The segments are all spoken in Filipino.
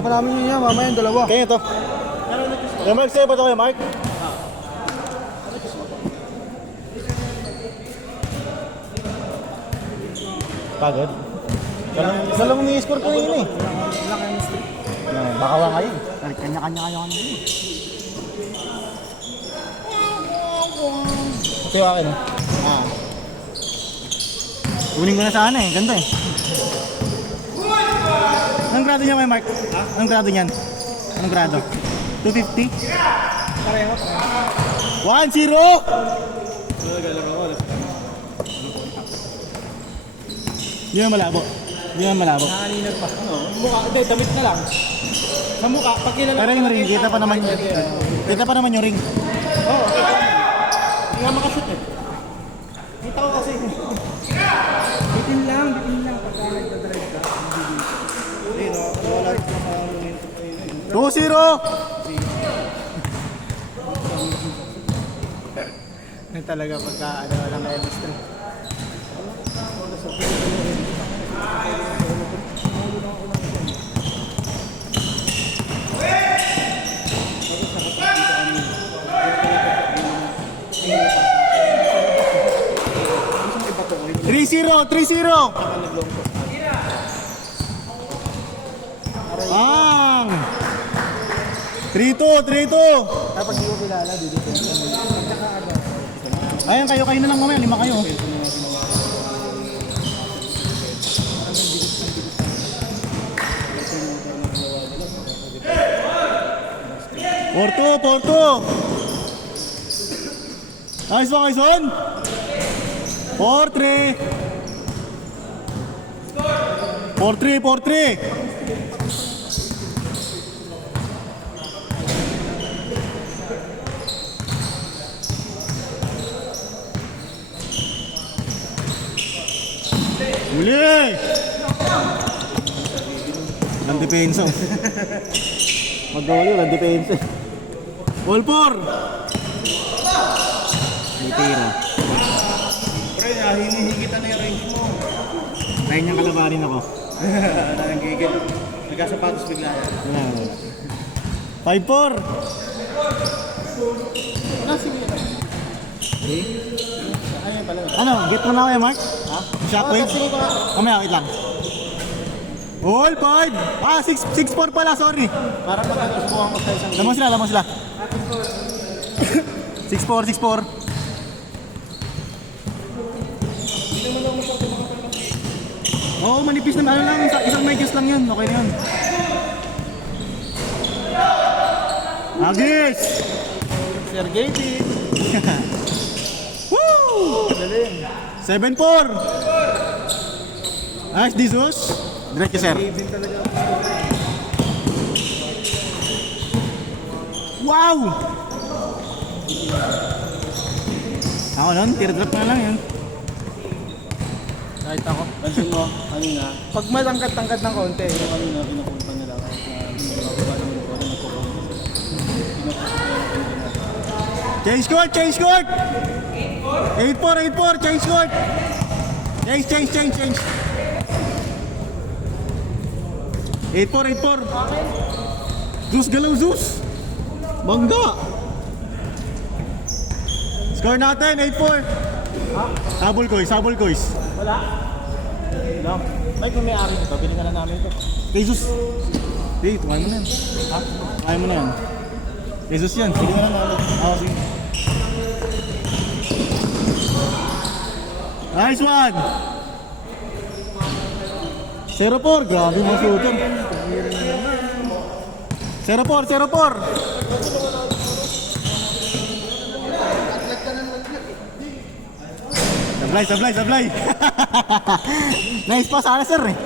Usapan namin yun yan, mamaya yung dalawa. Kaya ito. Yung Mark, sa'yo ba ito kayo, Mark? Pagod? Dalang ni-score ko yun eh. Wala kayong mistake. Baka wala kayo. Kanya-kanya kayo kanina. Ito yung akin. Kunin ko na sana eh. Ganda eh. Anong grado niya, Mark? Ha? Anong grado niyan? Anong grado? 250? Pareho. 1-0! Hindi naman malabo. Hindi naman malabo. Nakaninag pa. Mukha, hindi, damit na lang. Sa mukha, pag kilala. Pero yung ring, kita pa naman yung kita pa naman yung ring. Oo, hindi nga makashoot eh. Kita ko kasi. Bitin lang. Pagka nagdadrive ka. Hindi, no? Wala rin sa momento ko yun. 2-0! Yan talaga pagka walang chemistry. Three-zero! Ang! 3-2! Kapag di ko kilala, dito. Ayan, kayo na lang mamaya. 5 kayo. Porto! Nice one! 4-3! 4-3! Huli! Ang depensa. Magdawali, walang depensa. Ball 4! May tira. Pre, hinihigitan na yung range mo. Kaya niyang kalabanin ako. Nagigil. Nagkasapatos bigla. Wala. 5-4! Ayun pala. Ano, get mo na kayo, Mark? Ha? Shockwave? Mamaya, wait lang. All 5! 6-4 pala, sorry. Para pagkakasubukan ko sa isang Lamang sila. 6-4. Oo, manipis na ano lang, isang medyas lang yun. Okay na yun. Agis! Sergey D. Woo! Galing. 7-4! Nice, Jesus. Diretso, sir. Din talaga. Wow! Ako nun, teardrop na lang yun. Kahit ako. Pansin mo, kanina. Pag malangkat-tangkat ng konti, yung kanina, pinupunta nila. Mababa naman ko na nagpupunta. Change court! 8-4, change court! Change. 8-4. Zeus, galaw Zeus! Bangga! Score natin, 8-4. Sabol kois. Wala? Wala. May kung may ari nito, bilingan na namin ito. Jesus! Hey, tukain mo na yan. Ha? Tukain mo na yan. Jesus yan. Bilingan na namin. Sige. Nice one! 0-4. Grabe mga shooter. 0-4. Sablay. Nice pa sana, sir eh.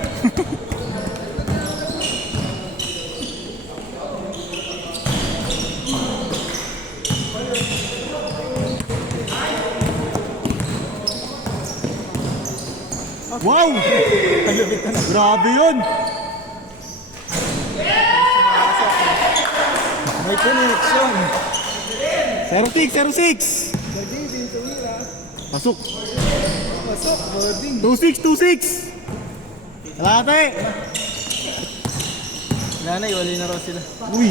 Wow! Grabe yun! May connection. 06! Sergey din, tumira. Pasok! Pasok, boarding. 2-6! Kalate! Wala na, iwalay na raw sila. Uy!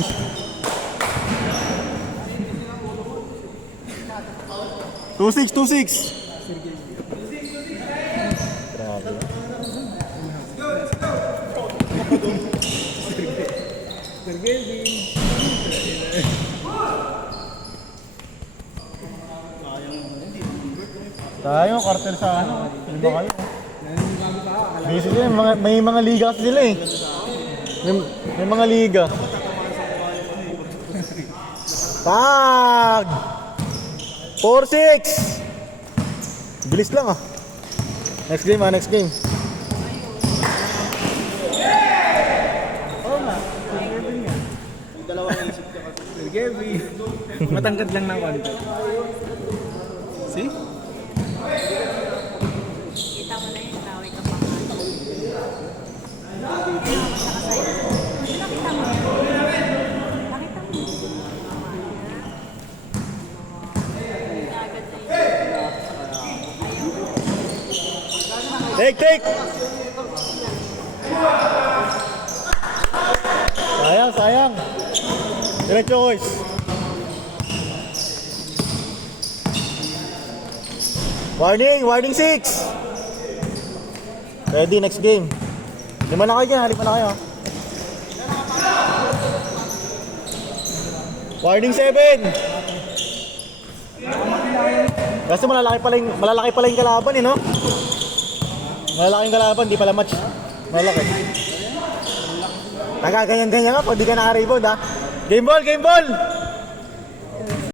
Two six. Grabe. Sir Gelvin. Tayo, kartel sa ano. Iba kayo. Naninibago pa ako. Busy sila, may mga liga kasi sila eh. May mga liga. Tag! 4-6! Bilis lang ah. Next game. Oo nga, Sir Gelvin nga. Yung dalawa na isip ka kasi. Sir Gelvin. Matangkad lang ng konti. See? Kita mo na yung laway ka pa nga. Nakasaya. Nakita mo yan. Nakita mo. Agad na yun. Take! Sayang. Diretso, boys. Warning 6. Ready, next game. Lima na kayo. Warning 7. Kasi malalaki pala yung kalaban eh, no? Malalaking kalaban, di pala match. Malaki. Taga ganyan nga pag di ka naka-rebound ha. Game ball!